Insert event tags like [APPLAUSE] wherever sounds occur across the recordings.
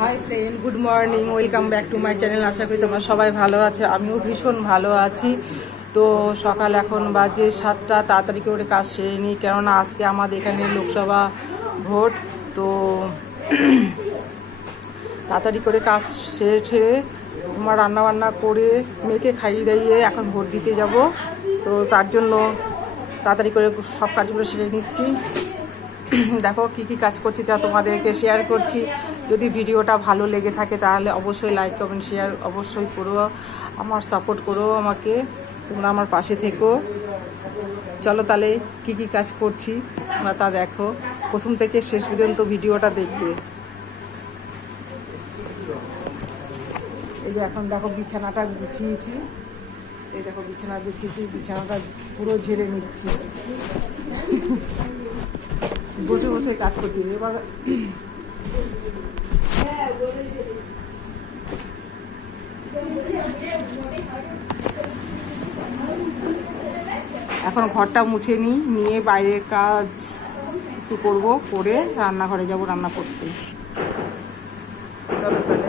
Hi friend good morning welcome back to my channel আশা করি তোমরা সবাই ভালো আছো। আমিও ভীষণ ভালো আছি। তো সকাল এখন বাজে সাতটা। তাড়াতাড়ি করে কাজ সেরে নিই। কেননা আজকে আমাদের এখানে লোকসভা ভোট। তো [CLEARS THROAT] তাড়াতাড়ি করে কাজ সেরে ঠেরে তোমার রান্না বান্না করে মেয়েকে খাইয়ে দাইয়ে এখন ভোট দিতে যাব। তো তার জন্য তাড়াতাড়ি করে সব কাজগুলো সেরে নিচ্ছি। [CLEARS THROAT] দেখো কি কি কাজ করছি, যা তোমাদেরকে শেয়ার করছি। যদি ভিডিওটা ভালো লেগে থাকে তাহলে অবশ্যই লাইক কমেন্ট শেয়ার অবশ্যই করো। আমার সাপোর্ট করো আমাকে। তোমরা আমার পাশে থেকো। চলো তাহলে কি কি কাজ করছি তোমরা তা দেখো। প্রথম থেকে শেষ পর্যন্ত ভিডিওটা দেখবে। এই যে এখন দেখো বিছানাটা গুছিয়েছি। এই দেখো বিছানা গুছিয়েছি, বিছানাটা পুরো ঝেড়ে নিচ্ছি। বসে বসে কাজ করছি। এবার এখন ঘরটা মুছে নিই, নিয়ে বাইরের কাজ কি করব? করে রান্নাঘরে যাব, রান্না করতে। চলো তাহলে।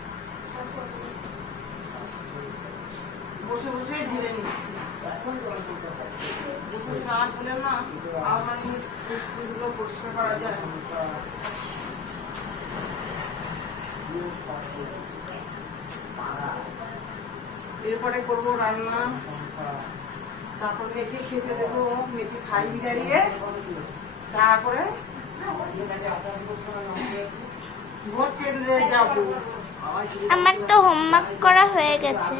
এরপরে করব রান্না। তারপর মেয়েকে খেতে দেবো মেয়েকে খাইয়ে দাঁড়িয়ে। তারপরে ভোট কেন্দ্রে যাব। আমার তো হোমওয়ার্ক করা হয়ে গেছে।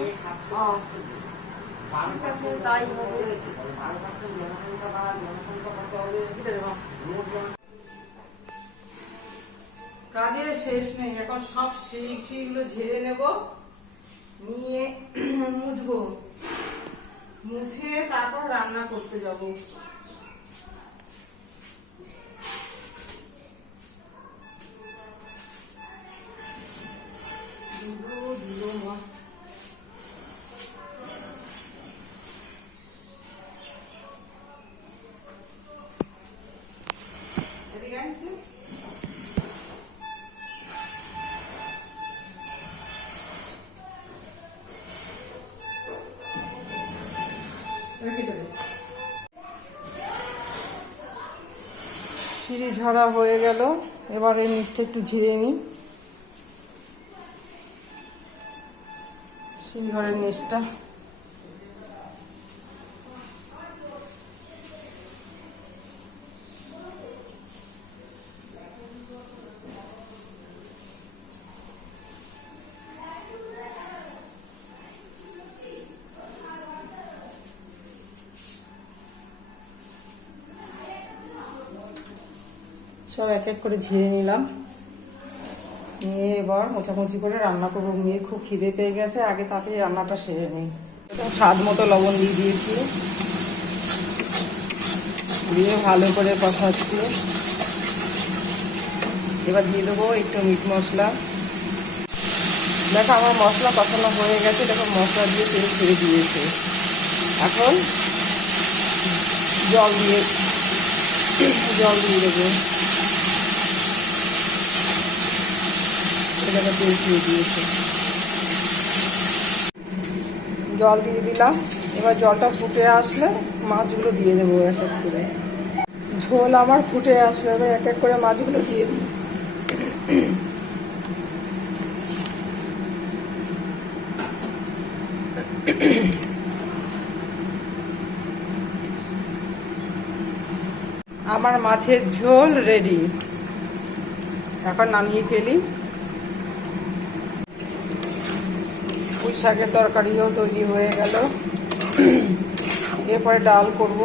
কাজের শেষ নেই, এখন সব সেইগুলো ঝেড়ে নেব, নিয়ে মুছবো মুছে তারপর রান্না করতে যাব সিঁড়ি ঝাড়া হয়ে গেল। এবার নিচটা একটু ঝিরে নিই। সিঁড়ি ঘরের নিচটা সব এক এক করে ঝিরে নিলাম। নিয়ে এবার মোছামুছি করে রান্না করব। মেয়ে খুব খিদে পেয়ে গেছে, আগে তাড়াতাড়ি রান্নাটা সেরে নিই। স্বাদ মতো লবণ দিয়ে দিয়েছি। দিয়ে ভালো করে কষাচ্ছি। এবার দিয়ে দেবো একটু মিট মশলা। দেখো আমার মশলা কষানো হয়ে গেছে, দেখো মশলা দিয়ে তেল ছেড়ে দিয়েছে। এখন জল দিয়ে জল দিয়ে দেবো। মশলাটা তেল দিয়ে দিয়েছে। জল দিয়ে দিলাম। এবার জলটা ফুটে আসলে মাছগুলো দিয়ে দেবো এক এক করে। ঝোল আমার ফুটে আসলো, এবার এক এক করে মাছগুলো দিয়ে দিই। আমার মাছের ঝোল রেডি এখন নামিয়ে ফেলি। শাকের তরকারিও তৈরি হয়ে গেল। এরপরে ডাল করব।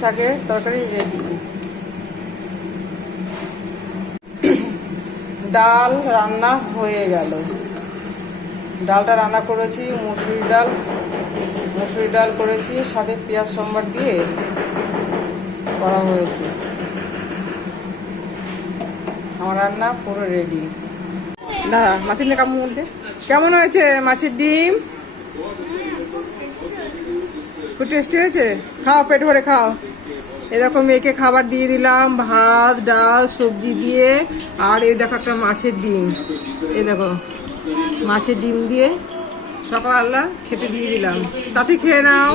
শাকের তরকারি রেডি ডাল রান্না হয়ে গেল। ডালটা রান্না করেছি, মুসুরি ডাল। মুসুরি ডাল করেছি, সাথে পেঁয়াজ সম্বার দিয়ে করা হয়েছে। আমার রান্না পুরো রেডি না মাছের কামড় মধ্যে কেমন হয়েছে মাছের ডিম? খুব টেস্টি হয়েছে? খাও, পেট ভরে খাও। এরকম মেয়েকে খাবার দিয়ে দিলাম, ভাত, ডাল, সবজি দিয়ে, আর এই দেখো একটা মাছের ডিম। এই দেখো, মাছের ডিম দিয়ে সকালবেলা খেতে দিয়ে দিলাম। তাতে খেয়ে নাও।